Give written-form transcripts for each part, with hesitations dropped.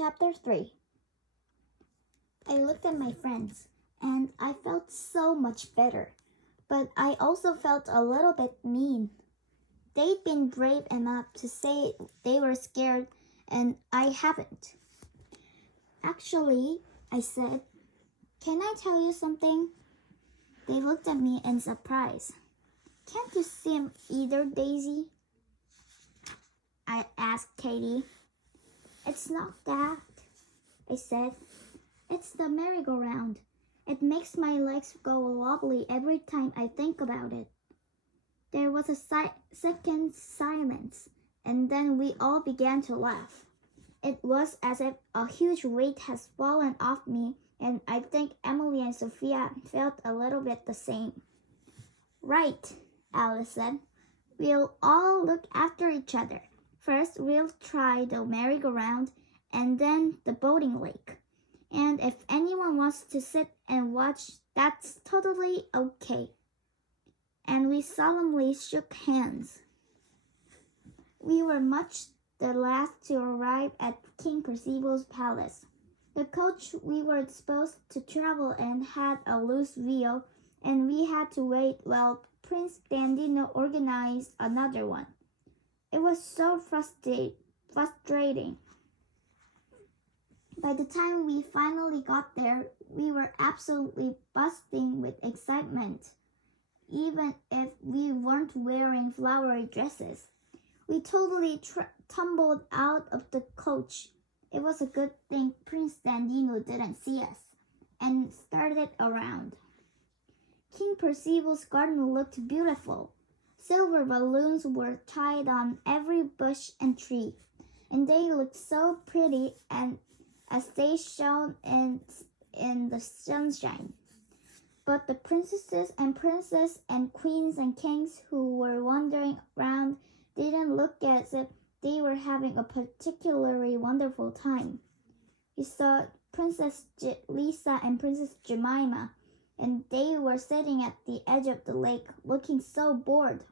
Chapter 3. I looked at my friends, and I felt so much better, but I also felt a little bit mean. They'd been brave enough to say they were scared, and I haven't. Actually, I said, "Can I tell you something?" They looked at me in surprise. "Can't you swim either, Daisy?" I asked Katie. "It's not that," I said. "It's the merry-go-round. It makes my legs go wobbly every time I think about it." There was a second silence, and then we all began to laugh. It was as if a huge weight had fallen off me, and I think Emily and Sophia felt a little bit the same. "Right," Alice said. "We'll all look after each other. First, we'll try the merry-go-round, and then the boating lake. And if anyone wants to sit and watch, that's totally okay." And we solemnly shook hands. We were much the last to arrive at King Percival's palace. The coach we were supposed to travel in had a loose wheel, and we had to wait while Prince Dandino organized another one. It was so frustrating. By the time we finally got there, we were absolutely bursting with excitement, even if we weren't wearing flowery dresses. We totally tumbled out of the coach. It was a good thing Prince Dandino didn't see us, and started around. King Percival's garden looked beautiful. Silver balloons were tied on every bush and tree, and they looked so pretty and as they shone in the sunshine. But the princesses and queens and kings who were wandering around didn't look as if they were having a particularly wonderful time. We saw Princess Lisa and Princess Jemima, and they were sitting at the edge of the lake, looking so bored.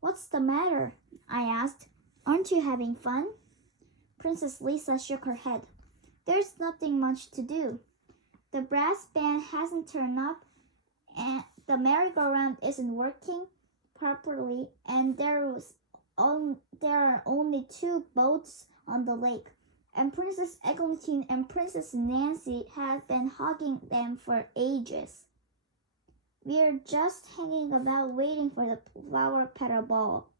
"What's the matter?" I asked. "Aren't you having fun?" Princess Lisa shook her head. "There's nothing much to do. The brass band hasn't turned up, and the merry-go-round isn't working properly, and there are only 2 boats on the lake, and Princess Eglantine and Princess Nancy have been hogging them for ages. We're just hanging about waiting for the flower petal ball."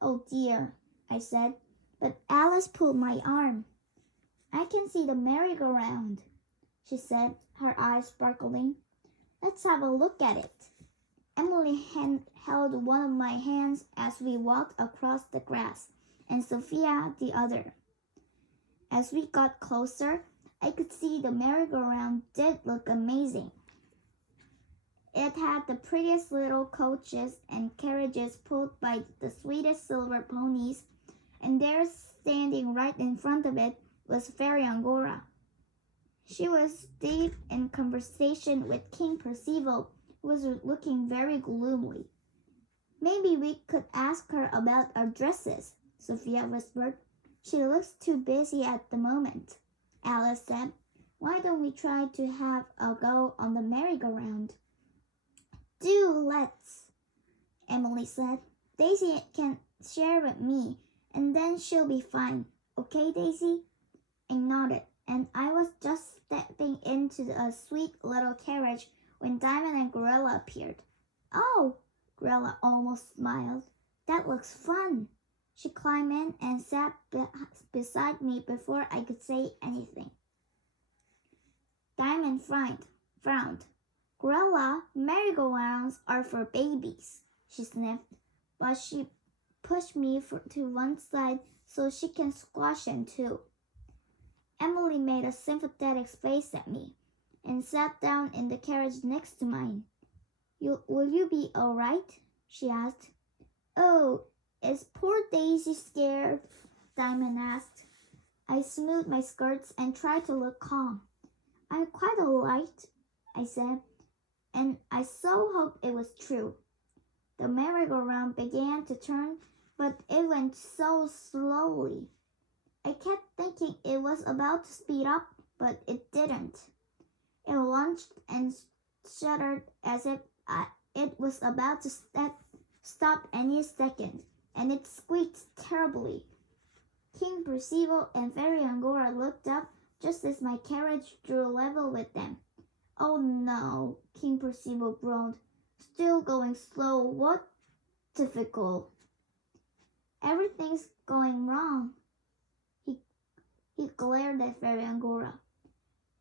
"Oh dear," I said, but Alice pulled my arm. "I can see the merry-go-round," she said, her eyes sparkling. "Let's have a look at it." Emily held one of my hands as we walked across the grass, and Sophia the other. As we got closer, I could see the merry-go-round did look amazing. It had the prettiest little coaches and carriages pulled by the sweetest silver ponies, and there, standing right in front of it, was Fairy Angora. She was deep in conversation with King Percival, who was looking very gloomy. "Maybe we could ask her about our dresses," Sophia whispered. "She looks too busy at the moment." Alice said, "Why don't we try to have a go on the merry-go-round?" "Do let's," Emily said. "Daisy can share with me, and then she'll be fine. Okay, Daisy?" I nodded, and I was just stepping into a sweet little carriage when Diamond and Gorilla appeared. "Oh," Gorilla almost smiled. "That looks fun." She climbed in and sat beside me before I could say anything. Diamond frowned. "Gorilla, merry-go-rounds are for babies," she sniffed, but she pushed me to one side so she can squash him too. Emily made a sympathetic face at me and sat down in the carriage next to mine. Will you be all right?" she asked. "Oh, is poor Daisy scared?" Diamond asked. I smoothed my skirts and tried to look calm. "I'm quite all right," I said, and I so hoped it was true. The merry-go-round began to turn, but it went so slowly. I kept thinking it It was about to speed up, but it didn't. It lunged and shuddered as if it was about to stop any second, and it squeaked terribly. King Percival and Fairy Angora looked up just as my carriage drew level with them. "Oh no," King Percival groaned. "Still going slow. What difficult?" "Everything's going wrong." He glared at Fairy Angora.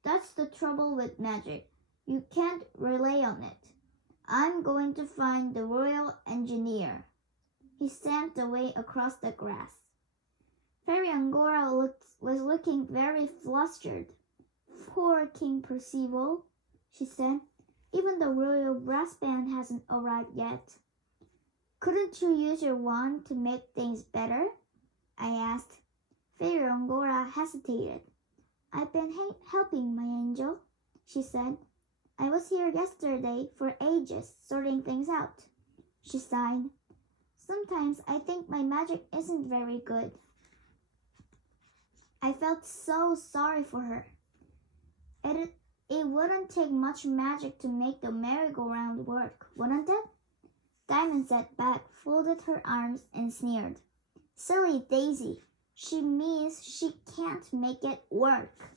"That's the trouble with magic. You can't rely on it. I'm going to find the royal engineer." He stamped away across the grass. Fairy Angora was looking very flustered. "Poor King Percival," she said. "Even the royal brass band hasn't arrived yet." "Couldn't you use your wand to make things better?" I asked. Fairy Angora hesitated. "I've been helping, my angel," she said. "I was here yesterday for ages, sorting things out." She sighed. "Sometimes I think my magic isn't very good." I felt so sorry for her. It wouldn't take much magic to make the merry-go-round work, wouldn't it? Diamond sat back, folded her arms, and sneered. "Silly Daisy, she means she can't make it work."